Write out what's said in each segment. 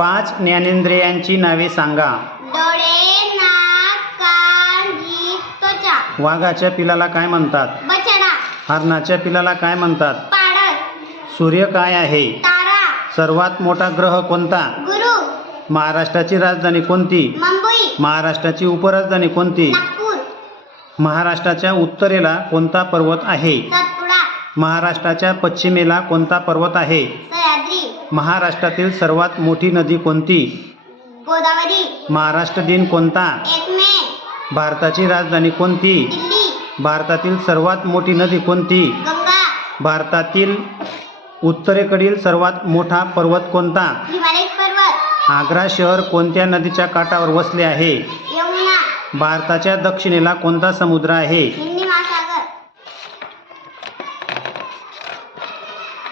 पाच ज्ञानेंद्रियांची नावे सांगा. डोळे नाक कान जीभ त्वचा. वाघाच्या पिलाला काय म्हणतात? बछडा. हरणाच्या पिलाला काय म्हणतात? पाडत सूर्य काय आहे? तारा. सर्वात मोठा ग्रह कोणता? गुरु. महाराष्ट्राची राजधानी कोणती? मुंबई. महाराष्ट्राची उपराजधानी कोणती? नागपूर. महाराष्ट्राच्या उत्तरेला कोणता पर्वत आहे? सातपुडा. महाराष्ट्राच्या पश्चिमेला कोणता पर्वत आहे? महाराष्ट्रातील सर्वात मोठी नदी कोणती? गोदावरी. महाराष्ट्र दिन कोणता? एक मे. भारताची राजधानी कोणती? दिल्ली. भारतातील सर्वात मोठी नदी कोणती? गंगा. भारतातील उत्तरेकडील सर्वात मोठा पर्वत कोणता? पर्वत. आग्रा शहर कोणत्या नदीच्या काठावर वसले आहे? भारताच्या दक्षिणेला कोणता समुद्र आहे?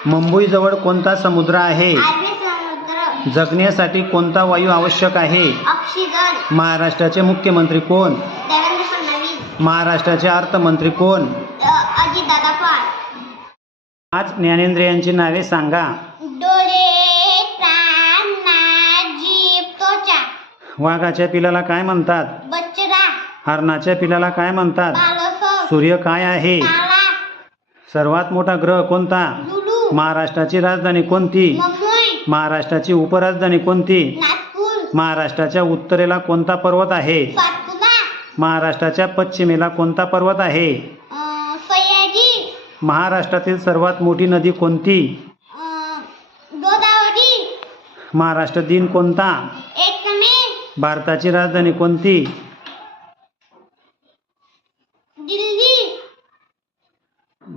मुंबईजवळ कोणता समुद्र आहे? अरबी समुद्र. जगण्यासाठी कोणता वायू आवश्यक आहे? ऑक्सिजन. महाराष्ट्राचे मुख्यमंत्री कोण? देवेंद्र फडणवीस. महाराष्ट्राचे अर्थमंत्री कोण? अजित दादा पवार. पाच ज्ञानेंद्रियांची नावे सांगा. डोळे कान नाक जीभ त्वचा. वाघाच्या पिलाला काय म्हणतात? हरणाच्या पिलाला काय म्हणतात? सूर्य काय आहे? सर्वात मोठा ग्रह कोणता? महाराष्ट्राची राजधानी कोणती? मुंबई. महाराष्ट्राची उपराजधानी कोणती? नागपूर. महाराष्ट्राच्या उत्तरेला कोणता पर्वत आहे? महाराष्ट्राच्या पश्चिमेला कोणता पर्वत आहे? अं, सह्याद्री महाराष्ट्रातील सर्वात मोठी नदी कोणती? अं, गोदावरी. महाराष्ट्र दिन कोणता? भारताची राजधानी कोणती दिल्ली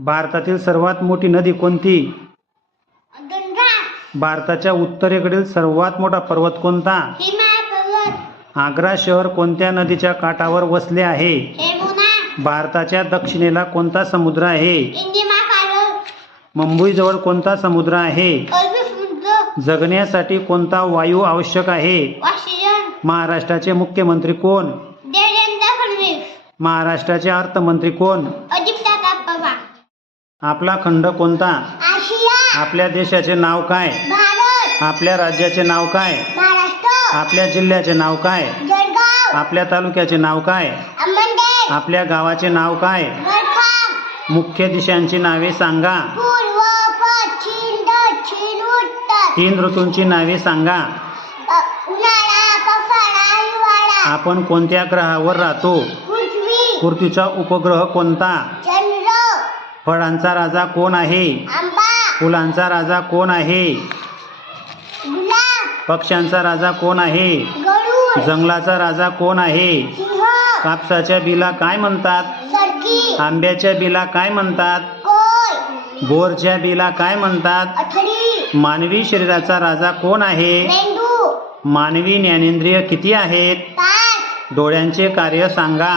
भारतातील सर्वात मोठी नदी कोणती? गंगा. भारताच्या उत्तरेकडील सर्वात मोठा पर्वत कोणता? आग्रा शहर कोणत्या नदीच्या काठावर वसले आहे? भारताच्या दक्षिणेला कोणता समुद्र आहे? मुंबईजवळ कोणता समुद्र आहे? जगण्यासाठी कोणता वायू आवश्यक आहे? महाराष्ट्राचे मुख्यमंत्री कोण? महाराष्ट्राचे अर्थमंत्री कोण? आपला खंड कोणता? आपल्या देशाचे नाव काय? भारत. आपल्या राज्याचे नाव काय? आपल्या जिल्ह्याचे नाव काय? आपल्या तालुक्याचे नाव काय? आपल्या गावाचे नाव काय? मुख्य दिशांची नावे सांगा. पूर्व पश्चिम दक्षिण उत्तर. तीन ऋतूंची नावे सांगा. आपण कोणत्या ग्रहावर राहतो? पृथ्वी. पृथ्वीचा उपग्रह कोणता? फळांचा राजा कोण आहे? फुलांचा राजा कोण आहे? पक्ष्यांचा राजा कोण आहे? जंगलाचा राजा कोण आहे? सिंह. कापसाच्या बिला काय म्हणतात? सरकी. आंब्याच्या बिला काय म्हणतात? बोरच्या बिला काय म्हणतात? मानवी शरीराचा राजा कोण आहे? मानवी ज्ञानेंद्रिय किती आहेत? डोळ्यांचे कार्य सांगा.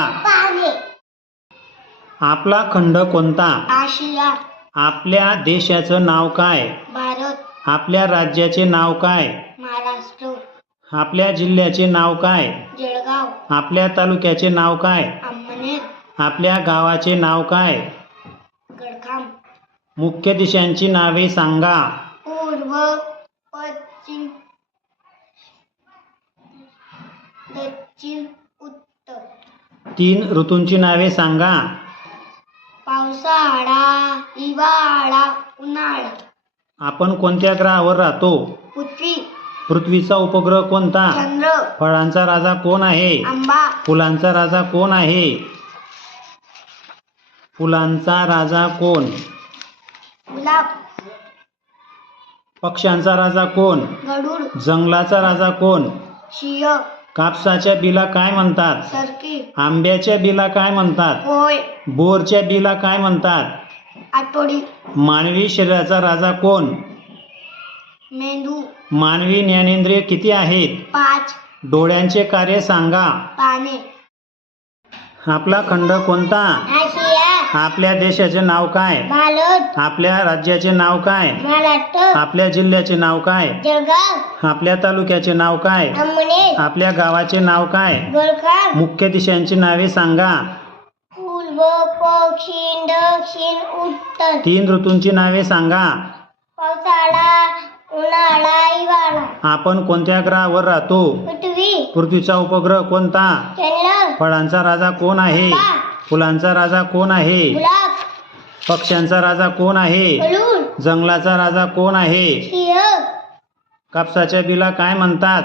आपला खंड कोणता? आशिया. आपल्या देशाचं नाव काय? भारत. आपल्या राज्याचे नाव काय? महाराष्ट्र. आपल्या जिल्ह्याचे नाव काय? जळगाव. आपल्या तालुक्याचे नाव काय? आपल्या गावाचे नाव काय? गडखाम मुख्य दिशांची नावे सांगा. पूर्व पश्चिम दक्षिण उत्तर. तीन ऋतूंची नावे सांगा. पावसाळा हिवाळा उन्हाळा. आपण कोणत्या ग्रहावर राहतो? पृथ्वी. पृथ्वीचा उपग्रह कोणता? चंद्र. फळांचा राजा कोण आहे? आंबा. फुलांचा राजा कोण आहे? फुलांचा राजा कोण? गुलाब. पक्ष्यांचा राजा कोण? गरुड. जंगलाचा राजा कोण? शिय कापसाच्या बिला काय म्हणतात? सरकी. आंब्याच्या बिला काय म्हणतात? बोरच्या बिला काय म्हणतात? मानवी शरीराचा राजा कोण? मेंदू. मानवी ज्ञानेंद्रिय किती आहेत? पाच. डोळ्यांचे कार्य सांगा. पाने. आपला खंड कोणता? आपल्या देशाचे नाव काय? भारत. आपल्या राज्याचे नाव काय? महाराष्ट्र. आपल्या जिल्ह्याचे नाव काय? जळगाव. आपल्या तालुक्याचे नाव काय? अमनेर आपल्या गावाचे नाव काय? मुख्य दिशांची नावे सांगा. पूर्व पश्चिम दक्षिण उत्तर. तीन ऋतूंची नावे सांगा. पावसाळा उन्हाळा हिवाळा. आपण कोणत्या ग्रहावर राहतो? पृथ्वी. पृथ्वीचा उपग्रह कोणता? चंद्र. फळांचा राजा कोण आहे? फुलांचा राजा कोण आहे? गुलाब. पक्ष्यांचा राजा कोण आहे? बलून. जंगलाचा राजा कोण आहे? सिंह कापसाच्या बिला काय म्हणतात?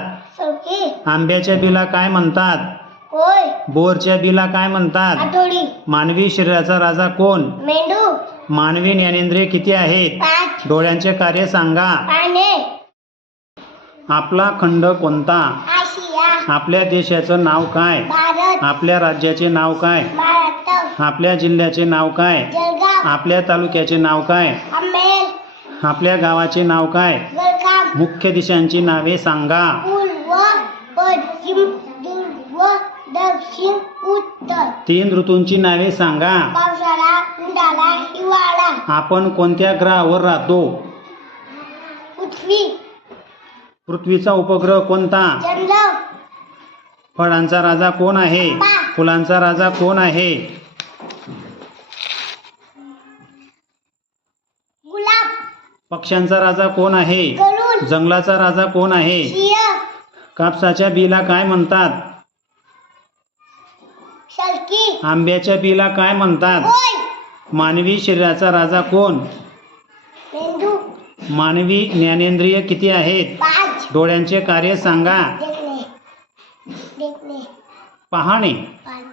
आंब्याच्या बिला काय म्हणतात? कोय बोरच्या बिला काय म्हणतात? मानवी शरीराचा राजा कोण? मानवी ज्ञानेंद्रिय किती आहेत? पाच. डोळ्यांचे कार्य सांगा. पाने. आपला खंड कोणता? आशिया. आपल्या देशाचं नाव काय? भारत. आपल्या राज्याचे नाव काय? आपल्या जिल्ह्याचे नाव काय? आपल्या तालुक्याचे नाव काय? आपल्या गावाचे नाव काय? मुख्य दिशांची नावे सांगा. पूर्व पश्चिम पूर्व दक्षिण उत्तर. तीन ऋतूंची नावे सांगा. आपण कोणत्या ग्रहावर राहतो? पृथ्वी. पृथ्वीचा उपग्रह कोणता? फळांचा राजा कोण आहे? फुलांचा राजा कोण आहे? पक्ष्यांचा राजा कोण आहे? गरुड जंगलाचा राजा कोण आहे? कापसाच्या बिला काय म्हणतात? सलकी आंब्याच्या बिला काय म्हणतात? मानवी शरीराचा राजा कोण? मेंदू. मानवी ज्ञानेंद्रिय किती आहेत? पाच. डोळ्यांचे कार्य सांगा. देखणे. देखणे. पाहणे. पाच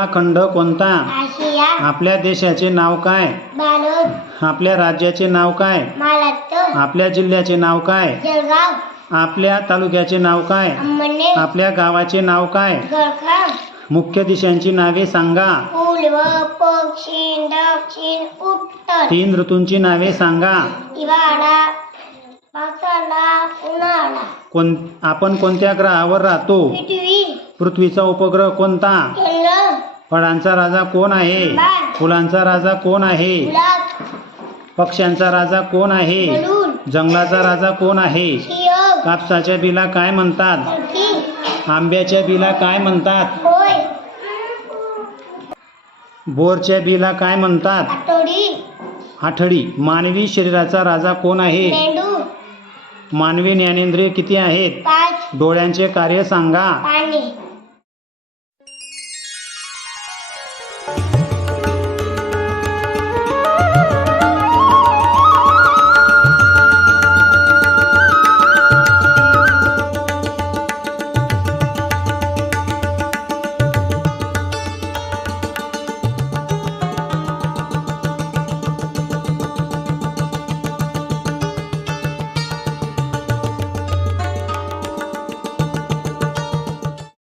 हा खंड कोणता? आशिया. आपल्या देशाचे नाव काय? आपल्या राज्याचे नाव काय? महाराष्ट्र. आपल्या जिल्ह्याचे नाव काय? जळगाव. आपल्या तालुक्याचे नाव काय? आपल्या गावाचे नाव काय? मुख्य दिशांची नावे सांगा. पूर्व पश्चिम दक्षिण उत्तर. तीन ऋतूंची नावे सांगा. हिवाळा पावसाळा उन्हाळा. कोण आपण कोणत्या ग्रहावर राहतो? पृथ्वी. पृथ्वीचा उपग्रह कोणता? फळांचा राजा कोण आहे? फुलांचा राजा कोण आहे? पक्ष्यांचा राजा कोण आहे? जंगलाचा राजा कोण आहे? कापसाच्या बिला काय म्हणतात? आंब्याच्या बिला काय म्हणतात? बोरच्या बिला काय म्हणतात? आठडी. मानवी शरीराचा राजा कोण आहे? मानवी ज्ञानेंद्रिय किती आहेत? पाच. डोळ्यांचे कार्य सांगा.